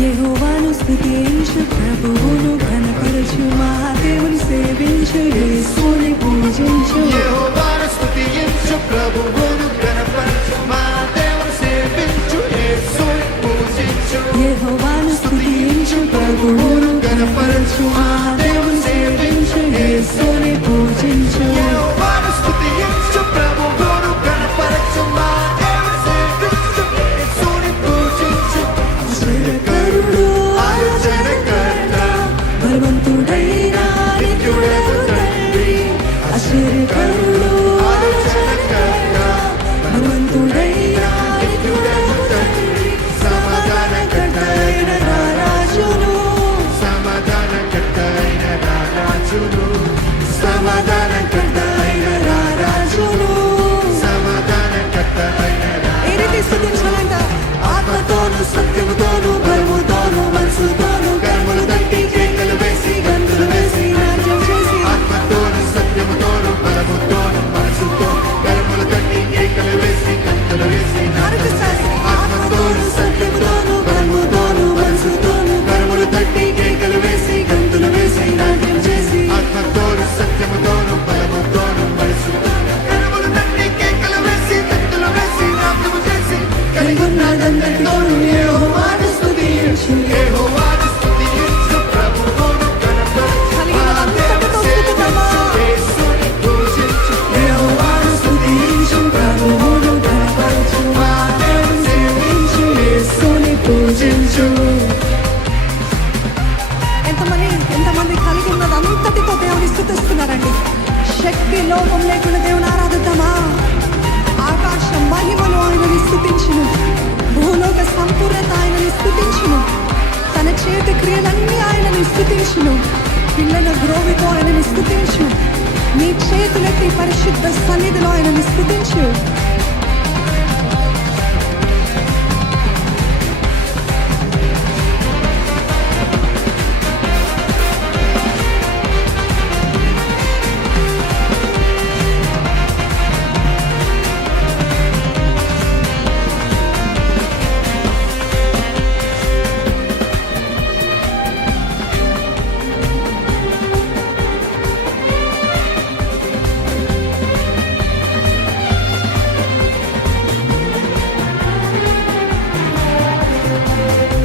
యెహోవాను స్తుతించు, ప్రభువును ఘనపరచు, మహాదేవుని సేవించు, యేసుని పూజించు. యెహోవాను స్తుతించు, ప్రభువును ఘనపరచు, మహాదేవుని సేవించు, యేసుని పూజించు. యెహోవాను స్తుతించు, ప్రభువును ఘనపరచు, మహాదేవుని సేవించు, యేసుని పూజించు. యెహోవాను స్తుతించు, ప్రభువును ఘనపరచు, మహాదేవుని సేవించు, యేసుని పూజించు. ఆశ్చర్యకరుడు, ఆలోచనకర్త, బలవంతుడైన నిత్యుడగు తండ్రి. ఆశ్చర్యకరుడు, ఆలోచనకర్త, బలవంతుడైన నిత్యుడగు తండ్రి. సమాధానకర్త అయిన నా రాజును, సమాధానకర్త అయిన నా రాజును, సమాధానకర్త అయిన నా రాజును. సమాధానకర్త అయిన నా ఏ రీతి స్తుతించాలంట? ఆత్మతోను, సత్యముతోను, బలముతోను, మనసుతోను, కర్మలు తట్టి, కేకలు వేసి, గంతులు వేసి, నాట్యం చేసి. ఆత్మతోను, సత్యముతోను, బలముతోను, మనసుతో కర్మలు తట్టి, కేకలు వేసి, గంతులు వేసి, మరొకసారి. ఆత్మతోను, సత్యముతోను, బలముతోను, మనసుతోను, కర్మలు తట్టి, కేకలు వేసి, గంతులు వేసి, నాట్యం చేసి. ఆత్మతోను, సత్యముతోను, బలముతోను, మనసుతో కర్మలు తట్టి, కేకలు వేసి, గంతులు వేసి, నాట్యము చేసి, కలిగున్నదంతటితోను యెహోవాను స్తుతించు. యెహోవాను స్తుతించు, ప్రభువును ఘనపరచు, కలిగినదంతటితో స్తుతిద్దామా? యేసుని పూజించు. యెహోవాను స్తుతించు, ప్రభువును ఘనపరచు, మహాదేవుని సేవించు, యేసుని పూజించు. ఎంతమంది కలిగి ఉన్నదంతటితో దేవుని స్తుతిస్తున్నారండి. శక్తి లోపం లేకుండా దేవుని ఆరాధిద్దామా? ఆకాశ మహిమలు ఆయనని స్తుతించును, భూలోక సంపూర్ణత ఆయనని స్తుతించును, తన చేతి క్రియలన్నీ ఆయనని స్తుతించును. పిల్లల గ్రోవితో ఆయనని స్తుతించు, నీ చేతులెత్తి పరిశుద్ధ సన్నిధిలో ఆయనని స్తుతించు.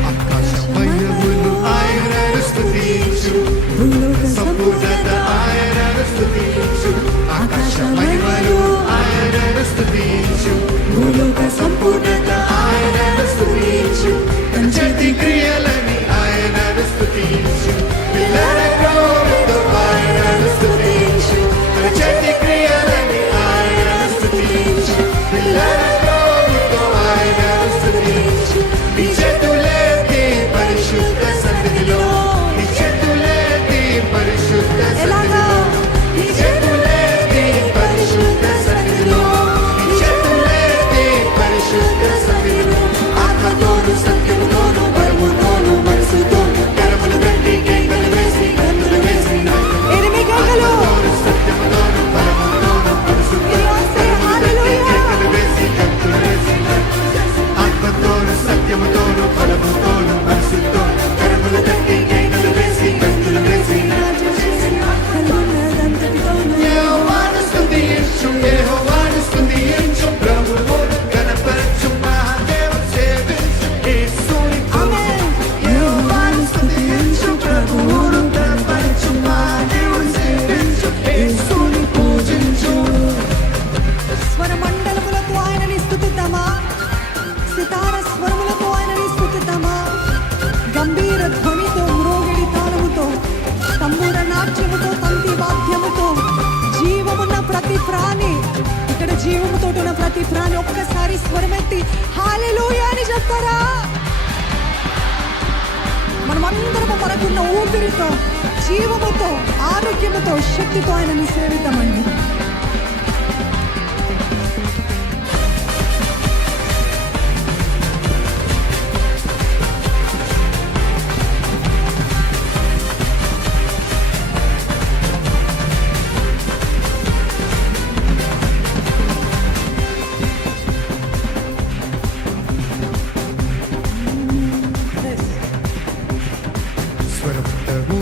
ఆకాశమయములు ఆయనను స్తుతించు, భూలోక సంపూర్ణత ఆయనను స్తుతించు. ఆకాశమయములు ఆయనను స్తుతించు, భూలోక సంపూర్ణత ఆయనను స్తుతించు. తన చేతి క్రియలని ఆయనను స్తుతించు, పిల్లల గ్రోవితో ఆయనను స్తుతించు. తన చేతి క్రియలని ఆయనను స్తుతించు, పిల్లల గ్రోవితో ఆయనను స్తుతించు. నీ చేతులెత్తి పరిశుద్ధ సన్నిధిలో, నీ చేతులెత్తి పరిశుద్ధ ఎలాగా? సన్నిధిలో, నీ చేతులెత్తి పరిశుద్ధ సన్నిధిలో, నీ చేతులెత్తి పరిశుద్ధ సన్నిధిలో. ఆత్మతోను, సత్యముతోను, బలముతోను, మనసుతోను కర్మలు తట్టి, కేకలు వేసి, గంతులు వేసి, ఎనిమి గంటలు ఆత్మతోను, సత్యముతోను, బలముతోను, మనసుతోను కర్మలు తట్టి, కేకలు వేసి, గంతులు వేసి, ఆత్మతోను, సత్యముతోను, బలముతోను, మనసుతోను కర్మలు తట్టి, కేకలు వేసి, గంతులు వేసి. కలిగినదంతటితోను యెహోవాను స్తుతించు, యెహోవాను స్తుతించు, ప్రభువును ఘనపరచు, మహాదేవుని సేవించు, యేసుని ఆమేన్. యెహోవాను స్తుతించు, ప్రభువును ఘనపరచు, మహాదేవుని సేవించు, యేసుని పూజించు. స్వరమండలములతో ఆయనని స్తుతిద్దామా? సితార స్వరములతో ఆయనని స్తుతిద్దామా? గంభీర ధ్వనితో, మ్రోగిడి తాళముతో, తంబూర నాట్యముతో, తంతి వాద్యముతో, జీవమున్న ప్రతి ప్రాణి, ఇక్కడ జీవముతో ఉన్న ప్రతి ప్రాణి ఒక్కసారి స్వరమెత్తి హల్లెలూయా అని చెప్తారా? మనమందరము మనకున్న ఊపిరితో, జీవముతో, ఆరోగ్యముతో, శక్తితో ఆయనని సేవిద్దామండి.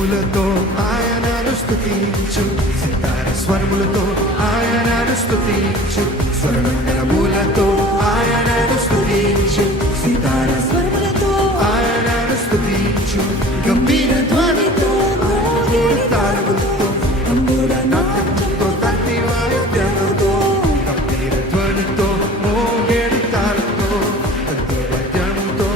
స్వరములతో ఆయనను స్తుతించు సితార స్వరములతో ఆయనను స్తుతించు స్వరమండలములతో ఆయనను స్తుతించు సితార స్వరములతో ఆయనను స్తుతించు గంభీర ధ్వనితో మోగిని తాళములతో తంబుర నాట్యంతో తంతి వాయిద్యముతో గంభీర ధ్వనితో మోగిని తాళంతో తంతి వాయిద్యముతో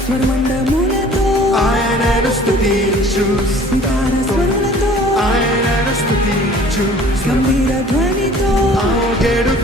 స్వరమండములతో ఆయనను స్తుతించు సితార స్వరములతో ఆయనను స్తుతించు గంభీర ధ్వనితో మోగెడు